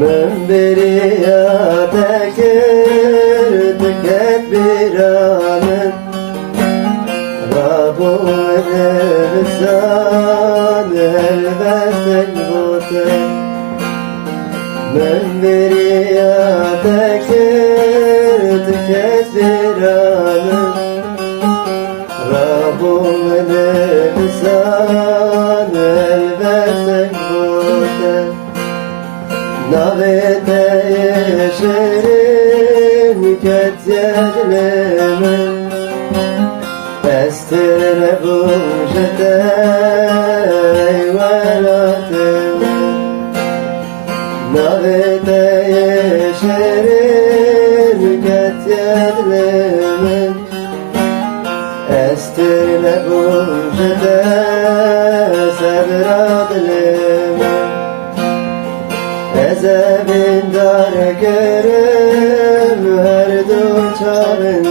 من برياتك تكت برامن رابو الإنسان البسك بوتك من برياتك تكت برامن رابو الإنسان البسك بوتك نابته yeşerim ketyeğlemin Estire bu jetey velatim Nabete yeşerim ketyeğlemin Estire bu jetey sevradlimin Ezebin dar kerim her du çarın